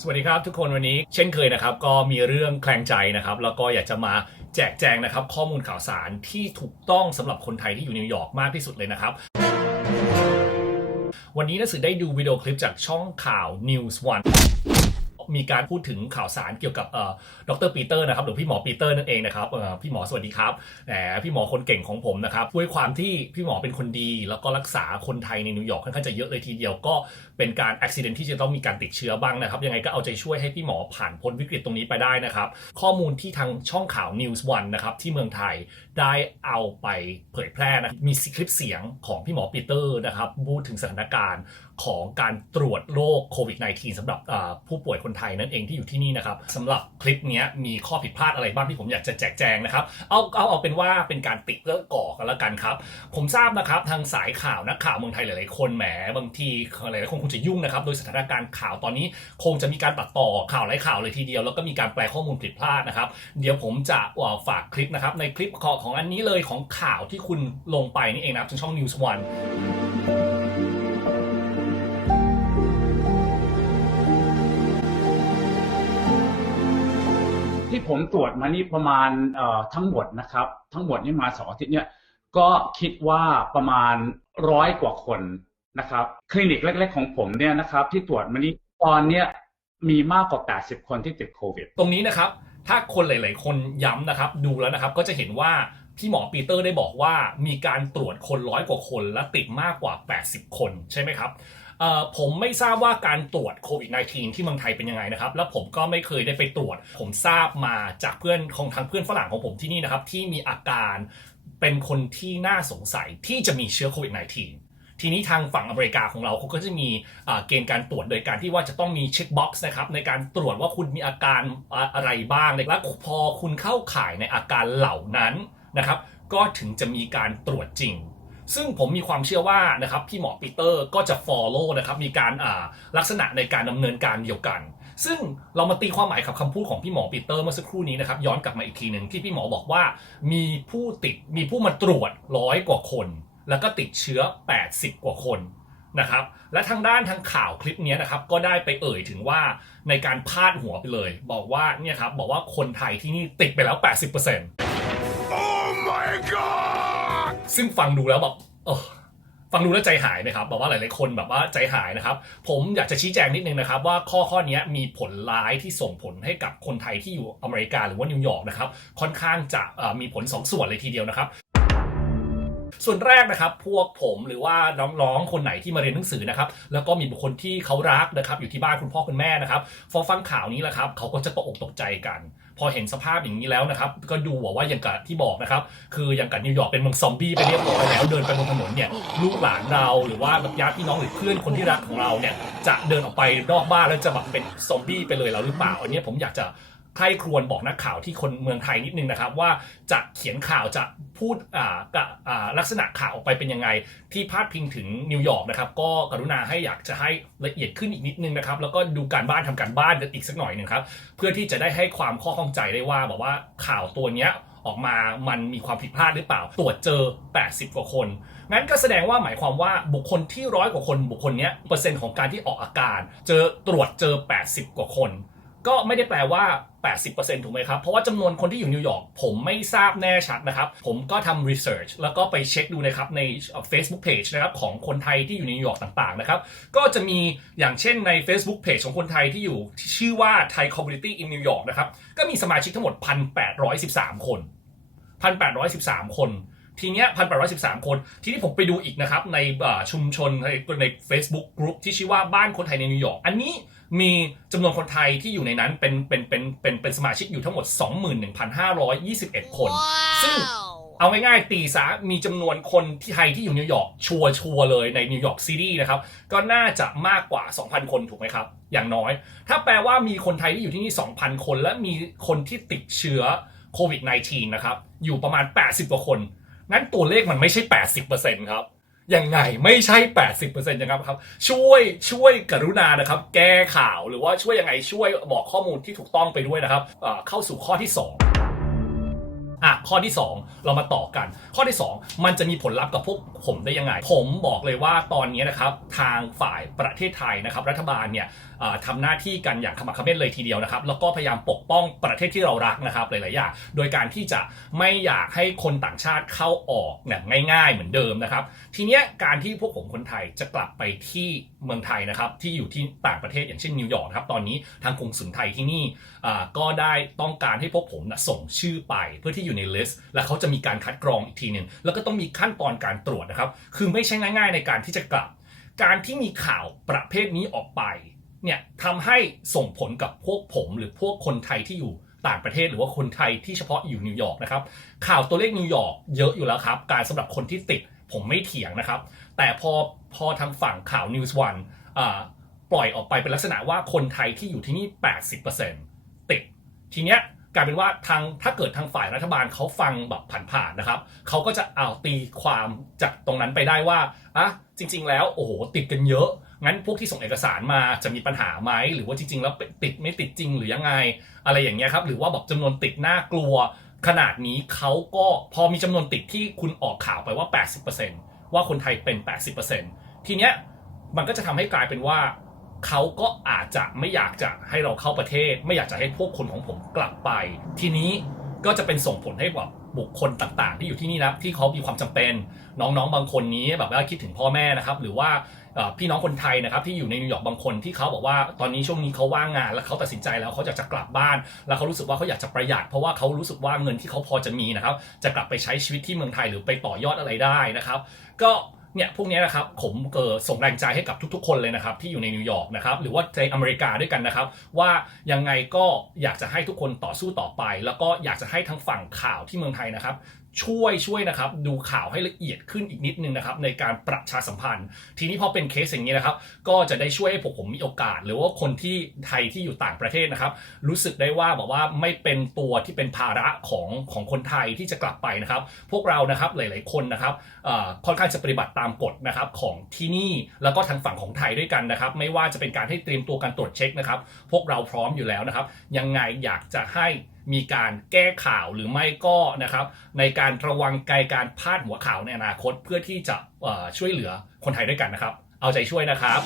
สวัสดีครับทุกคนวันนี้เช่นเคยนะครับก็มีเรื่องแคลงใจนะครับ แล้วก็อยากจะมาแจกแจงนะครับข้อมูลข่าวสารที่ถูกต้องสำหรับคนไทยที่อยู่นิวยอร์กมากที่สุดเลยนะครับ วันนี้นักสือได้ดูวิดีโอคลิปจากช่องข่าว News One มีการพูดถึงข่าวสารเกี่ยวกับเอ่อดรปีเตอร์นะครับหรือพี่หมอปีเตอร์นั่นเองนะครับพี่หมอสวัสดีครับแหมพี่หมอคนเก่งของผมนะครับด้วยความที่พี่หมอเป็นคนดี แล้วก็รักษาคนไทยในนิวยอร์กค่อนข้างจะเยอะเลยทีเดียวก็เป็นการอุบิเหตุที่จะต้องมีการติดเชื้อบ้างนะครับ ยังไงก็เอาใจช่วยให้พี่หมอผ่านพ้นวิกฤตตรงนี้ไปได้นะครับ ข้อมูลที่ทางช่องข่าว News One นะครับที่เมืองไทยได้เอาไปเผยแพร่นะมีคลิปเสียงของพี่หมอปีเตอร์นะครับพูดถึงสถานการณ์ ของการตรวจโรคโควิด -19 สำหรับผู้ป่วยคนไทยนั่นเองที่อยู่ที่นี่นะครับสำหรับคลิปนี้มีข้อผิดพลาดอะไรบ้างที่ผมอยากจะแจกแจงนะครับ เอาเอาเอาเป็นว่าเป็นการติเพื่อก่อกันแล้วกันครับ ผมทราบนะครับทางสายข่าวนักข่าวเมืองไทยหลายๆคนแหมบางทีหลายๆคนคงจะยุ่งนะครับโดยสถานการณ์ข่าวตอนนี้คงจะมีการตัดต่อข่าวหลายข่าวเลยทีเดียว แล้วก็มีการแปลข้อมูลผิดพลาดนะครับ เดี๋ยวผมจะาฝากคลิปนะครับในคลิปขอของอันนี้เลยของข่าวที่คุณลงไปนี่เองนะครับทางช่อง News One ผมตรวจมานี่ประมาณทั้งหมดนะครับ ทั้งหมดนี่มาสองอาทิตย์เนี่ยก็คิดว่าประมาณร้อยกว่าคนนะครับคลินิกเล็ก ๆ ของผมเนี่ยนะครับที่ตรวจมานี่ตอนเนี้ยมีมากกว่า 80 คนที่ติดโควิด ตรงนี้นะครับ ถ้าคนหลาย ๆ คนย้ำนะครับ ดูแล้วนะครับก็จะเห็นว่าพี่หมอปีเตอร์ได้บอกว่ามีการตรวจคนร้อยกว่าคนและติดมากกว่า 80 คนใช่ไหมครับ ผมไม่ทราบว่าการตรวจโควิด -19 ที่เมืองไทยเป็นยังไงนะครับ แล้วผมก็ไม่เคยได้ไปตรวจ ผมทราบมาจากเพื่อนของทางเพื่อนฝรั่งของผมที่นี่นะครับ ที่มีอาการเป็นคนที่น่าสงสัยที่จะมีเชื้อโควิด -19 ทีนี้ทางฝั่งอเมริกาของเราเขาก็จะมีเกณฑ์การตรวจโดยการที่ว่าจะต้องมีเช็คบ็อกซ์นะครับในการตรวจว่าคุณมีอาการอะไรบ้างและพอคุณเข้าข่ายในอาการเหล่านั้นนะครับ ก็ถึงจะมีการตรวจจริง ซึ่งผมมีความเชื่อว่านะครับพี่หมอปีเตอร์ก็จะ follow นะครับมีการอ่าลักษณะในการดำเนินการเดียวกัน ซึ่งเรามาตีความหมายกับคำพูดของพี่หมอปีเตอร์เมื่อสักครู่นี้นะครับย้อนกลับมาอีกทีหนึ่งที่พี่หมอบอกว่า มีผู้ติดมีผู้มาตรวจร้อยกว่าคน แล้วก็ติดเชื้อ 80 กว่าคนนะครับและทางด้านทางข่าวคลิปนี้นะครับก็ได้ไปเอ่ยถึงว่าในการพาดหัวไปเลย บอกว่าเนี่ยครับบอกว่าคนไทยที่นี่ติดไปแล้ว 80% Oh my god! ซึ่งฟังดูแล้วแบบเออฟังดูแล้วใจหายนะครับบอกว่าหลายๆคนแบบว่าใจหายนะครับ ผมอยากจะชี้แจงนิดนึงนะครับ ว่าข้อข้อนี้มีผลร้ายที่ส่งผลให้กับคนไทยที่อยู่อเมริกาหรือว่านิวยอร์กนะครับ ค่อนข้างจะมีผลสองส่วนเลยทีเดียวนะครับ ส่วนแรกนะครับ พวกผมหรือว่าน้องๆ คนไหนที่มาเรียนหนังสือนะครับ แล้วก็มีบุคคลที่เขารักนะครับ อยู่ที่บ้านคุณพ่อคุณแม่นะครับพอฟังข่าวนี้แหละครับ เขาก็จะตกอกตกใจกัน พอเห็นสภาพอย่างนี้แล้วนะครับ ก็ดูว่าอย่างกับที่บอกนะครับ คืออย่างกับนิวยอร์กเป็นเมืองซอมบี้ไปเรียบร้อยแล้ว เดินไปบนถนนเนี่ย ลูกหลานเราหรือว่าญาติพี่น้องหรือเพื่อนคนที่รักของเราเนี่ย จะเดินออกไปนอกบ้านแล้วจะแบบเป็นซอมบี้ไปเลยแล้วหรือเปล่า อันนี้ผมอยากจะ ใครครวญบอกนักข่าวที่คนเมืองไทยนิดนึงนะครับ ว่าจะเขียนข่าวจะพูดอ่ากับอ่าลักษณะข่าวออกไปเป็นยังไง ที่พาดพิงถึงนิวยอร์กนะครับ ก็กรุณาให้อยากจะให้ละเอียดขึ้นอีกนิดนึงนะครับ แล้วก็ดูการบ้านทำการบ้านกันอีกสักหน่อยหนึ่งครับ เพื่อที่จะได้ให้ความข้อข้องใจได้ว่าแบอกว่าข่าวตัวเนี้ยออกมามันมีความผิดพลาดหรือเปล่า ตรวจเจอ 80 กว่าคน งั้นก็แสดงว่าหมายความว่าบุคคลที่ร้อยกว่าคนบุคคลนี้เปอร์เซ็นต์ของการที่ออกอาการ เจอตรวจเจอ 80 กว่าคน ก็ไม่ได้แปลว่า 80%ถูกไหมครับ เพราะว่าจำนวนคนที่อยู่นิวยอร์กผมไม่ทราบแน่ชัดนะครับ ผมก็ทำ research แล้วก็ไปเช็คดูนะครับใน Facebook page นะครับของคนไทยที่อยู่ในนิวยอร์กต่างๆนะครับ ก็จะมีอย่างเช่นใน Facebook page ของคนไทยที่อยู่ที่ชื่อว่า Thai Community in New York นะครับ ก็มีสมาชิกทั้งหมด 1,813 คน 1,813 คนทีเนี้ย1,813คน ทีนี้ผมไปดูอีกนะครับ ในชุมชนในใน Facebook Group ที่ชื่อว่าบ้านคนไทยในนิวยอร์ก อันนี้ มีจำนวนคนไทยที่อยู่ในนั้นเป็นเป็นเป็นเป็นเป็นสมาชิกอยู่ทั้งหมด 21,521 คน ซึ่งเอาง่ายๆตีซะมีจำนวนคนที่ไทยที่อยู่นิวยอร์กชัวร์ชัวร์เลยในนิวยอร์กซิตี้นะครับ ก็น่าจะมากกว่า 2,000 คนถูกไหมครับ อย่างน้อย ถ้าแปลว่ามีคนไทยที่อยู่ที่นี่ 2,000 คน และมีคนที่ติดเชื้อโควิด -19 นะครับ อยู่ประมาณ 80 กว่าคนงั้นตัวเลขมันไม่ใช่ 80%ครับ ยังไงไม่ใช่ 80%นะครับครับ ช่วยช่วยกรุณานะครับ แก้ข่าวหรือว่าช่วยยังไงช่วยบอกข้อมูลที่ถูกต้องไปด้วยนะครับเข้าสู่ข้อที่ 2 อะข้อที่ 2 เรามาต่อกัน ข้อที่ 2 มันจะมีผลลัพธ์กับพวกผมได้ยังไง ผมบอกเลยว่าตอนนี้นะครับทางฝ่ายประเทศไทยนะครับ รัฐบาลเนี่ยทำหน้าที่กันอย่างขมักเขม้นเลยทีเดียวนะครับ แล้วก็พยายามปกป้องประเทศที่เรารักนะครับหลายๆอย่างโดยการที่จะไม่อยากให้คนต่างชาติเข้าออกแบบง่าย ๆ เหมือนเดิมนะครับ ทีเนี้ยการที่พวกผมคนไทยจะกลับไปที่เมืองไทยนะครับ ที่อยู่ที่ต่างประเทศอย่างเช่นนิวยอร์กครับตอนนี้ทางกงสุลไทยที่นี่ก็ได้ต้องการให้พวกผมนะส่งชื่อไปเพื่อที่อยู่ในลิสต์และเขาจะมีการคัดกรองอีกทีหนึ่งแล้วก็ต้องมีขั้นตอนการตรวจนะครับ คือไม่ใช่ง่าย ๆ ในการที่จะกลับ การที่มีข่าวประเภทนี้ออกไปเนี่ยทำให้ส่งผลกับพวกผมหรือพวกคนไทยที่อยู่ต่างประเทศหรือว่าคนไทยที่เฉพาะอยู่นิวยอร์กนะครับ ข่าวตัวเลขนิวยอร์กเยอะอยู่แล้วครับ การสำหรับคนที่ติดผมไม่เถียงนะครับ แต่พอพอทางฝั่งข่าว News One อ่าปล่อยออกไปเป็นลักษณะว่าคนไทยที่อยู่ที่นี่ 80%ติด ทีเนี้ย กลายเป็นว่าทางถ้าเกิดทางฝ่ายรัฐบาลเขาฟังแบบผ่านๆนะครับเขาก็จะเอาตีความจากตรงนั้นไปได้ว่าอะจริง ๆ แล้วโอ้โหติดกันเยอะงั้นพวกที่ส่งเอกสารมาจะมีปัญหาไหมหรือว่าจริง ๆ แล้วติดไม่ติดจริงหรือยังไง อะไรอย่างเงี้ยครับหรือว่าแบบจำนวนติดน่ากลัว ขนาดนี้เขาก็พอมีจำนวนติดที่คุณออกข่าวไปว่า 80%ว่าคนไทยเป็น 80%ทีเนี้ยมันก็จะทำให้กลายเป็นว่า เขาก็อาจจะไม่อยากจะให้เราเข้าประเทศ ไม่อยากจะให้พวกคนของผมกลับไป ทีนี้ก็จะเป็นส่งผลให้แบบบุคคลต่างๆ ที่อยู่ที่นี่นะที่เขามีความจำเป็นน้องๆบางคนนี้แบบว่าคิดถึงพ่อแม่นะครับ หรือว่าพี่น้องคนไทยนะครับที่อยู่ในนิวยอร์กบางคนที่เขาบอกว่าตอนนี้ช่วงนี้เขาว่างงาน แล้วเขาตัดสินใจแล้วเขาอยากจะกลับบ้าน แล้วเขารู้สึกว่าเขาอยากจะประหยัดเพราะว่าเขารู้สึกว่าเงินที่เขาพอจะมีนะครับ จะกลับไปใช้ชีวิตที่เมืองไทยหรือไปต่อยอดอะไรได้นะครับ ก็ เนี่ยพวกนี้นะครับผมเกิดส่งแรงใจให้กับทุกๆ คนเลยนะครับที่อยู่ในนิวยอร์กนะครับหรือว่าในอเมริกาด้วยกันนะครับ ว่ายังไงก็อยากจะให้ทุกคนต่อสู้ต่อไป แล้วก็อยากจะให้ทั้งฝั่งข่าวที่เมืองไทยนะครับ ช่วยช่วยนะครับดูข่าวให้ละเอียดขึ้นอีกนิดนึงนะครับในการประชาสัมพันธ์ ทีนี้พอเป็นเคสอย่างนี้นะครับก็จะได้ช่วยให้ผมมีโอกาส หรือว่าคนที่ไทยที่อยู่ต่างประเทศนะครับ รู้สึกได้ว่าบอกว่าไม่เป็นตัวที่เป็นภาระของของคนไทยที่จะกลับไปนะครับ พวกเรานะครับหลาย ๆ คนนะครับค่อนข้างจะปฏิบัติตามกฎนะครับของที่นี่แล้วก็ทางฝั่งของไทยด้วยกันนะครับ ไม่ว่าจะเป็นการให้เตรียมตัวการตรวจเช็คนะครับ พวกเราพร้อมอยู่แล้วนะครับ ยังไงอยากจะให้ มีการแก้ข่าวหรือไม่ก็นะครับในการระวังไกลการพาดหัวข่าวในอนาคตเพื่อที่จะช่วยเหลือคนไทยด้วยกันนะครับ เอาใจช่วยนะครับ